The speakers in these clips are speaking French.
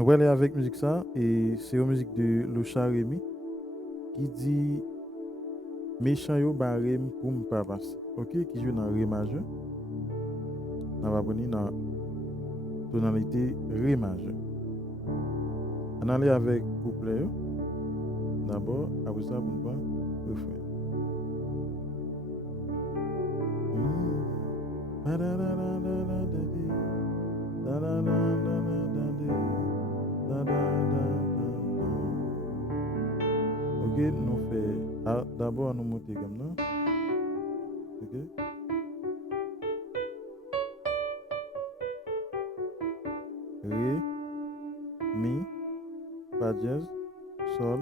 On va aller avec musique ça et c'est une musique de Loucha Rémi qui dit méchant yo barem pour me pas passer. OK, qui joue dans ré majeur. On va prendre dans tonalité ré majeur. On aller avec couplet yo. D'abord, après ça pour prendre refrain. Ok, nous fait d'abord nous monter comme ça. Ok. Ré, mi, fa dièse, sol,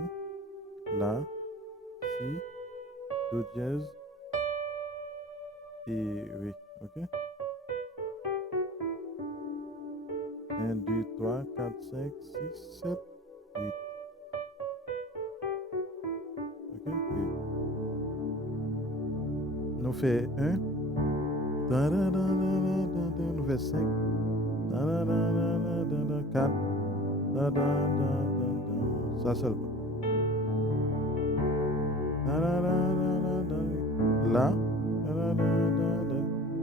la, si, do dièse et ré. Ok. 1, 2, 3, 4, 5, 6, 7, 8. Ok. Ré. Nous fait 1. Nous fait 5. 4. Ça seulement. La,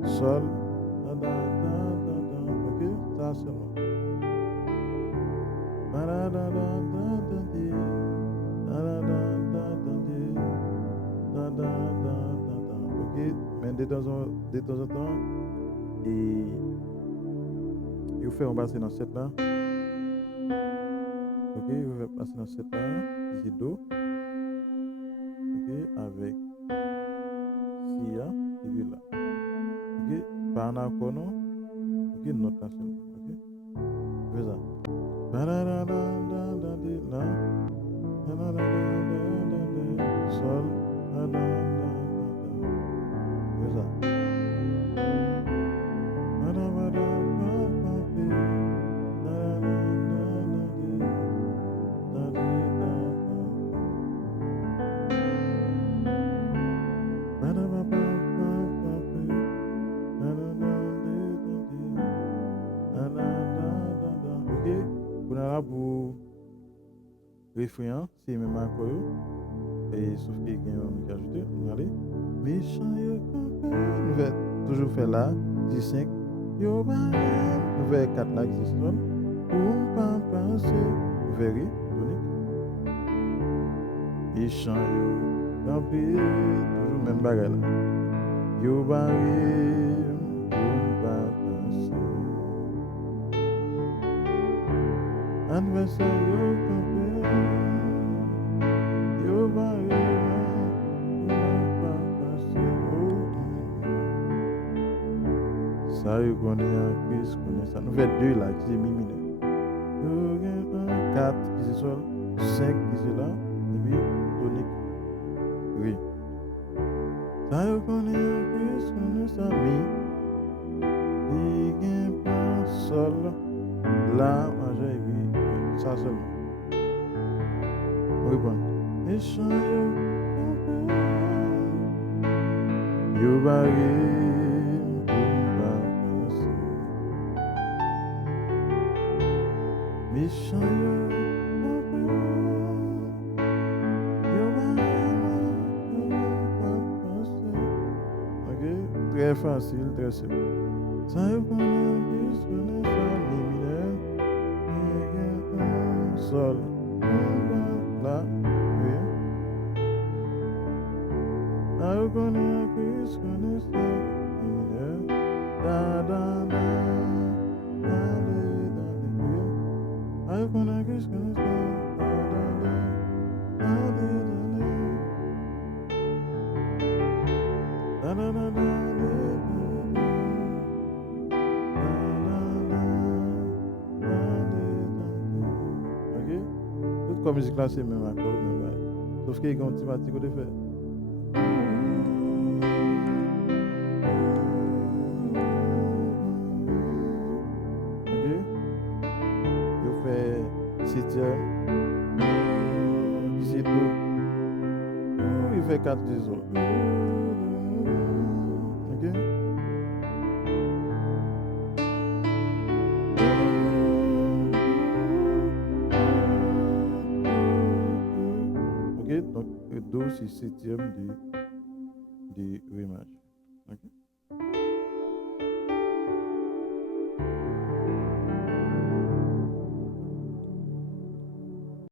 sol, ok, ça seulement. Ok, mais de temps en temps, et il fait un passer dans cette là. Ok, il va passer dans cette là, ici do. Ok, avec si ya, et puis là. Ok, par un accord non. Ok, note là seulement. Ok, fais ça. Sol, fais ça. Ok, pour là pour refrain, c'est même accord. Et sauf qu'il y a un ajouté, on va aller. Méchant yo campé. Nous vais toujours faire là, 10, 5. Yo barem. Nous vais 4 là, 10 sol. Pour pas penser. Very, tonique. Méchant yo campé. Toujours même bagarre là. Yo barem. Pour pas penser. Adversaire yo campé. Yo barem. Ça, je connais un Christ, connais ça. Nous faisons 2 là, qui c'est mi mineur. 4 qui c'est sol, 5 qui c'est là, et puis tonique. Oui. Ça, je connais un Christ, connais ça. Mi, sol, la, majeur, et puis ça seulement. On reprend. Et chant, yo barré. Méchant ok, très facile, très simple. Ça y connaît ça, mi mineur, sol, la, oui. Ça y connaît ça, mi mineur, da da da, da da da, I wanna kiss you. Ok? Toute comme musique là, c'est même accord, même bail. Sauf qu'il y a un petit matique de fait. Ok? Je fais 6e. Ici, tout. Il fait 4 des autres. Ok? Ok, donc do c'est septième de ré majeur. Ok.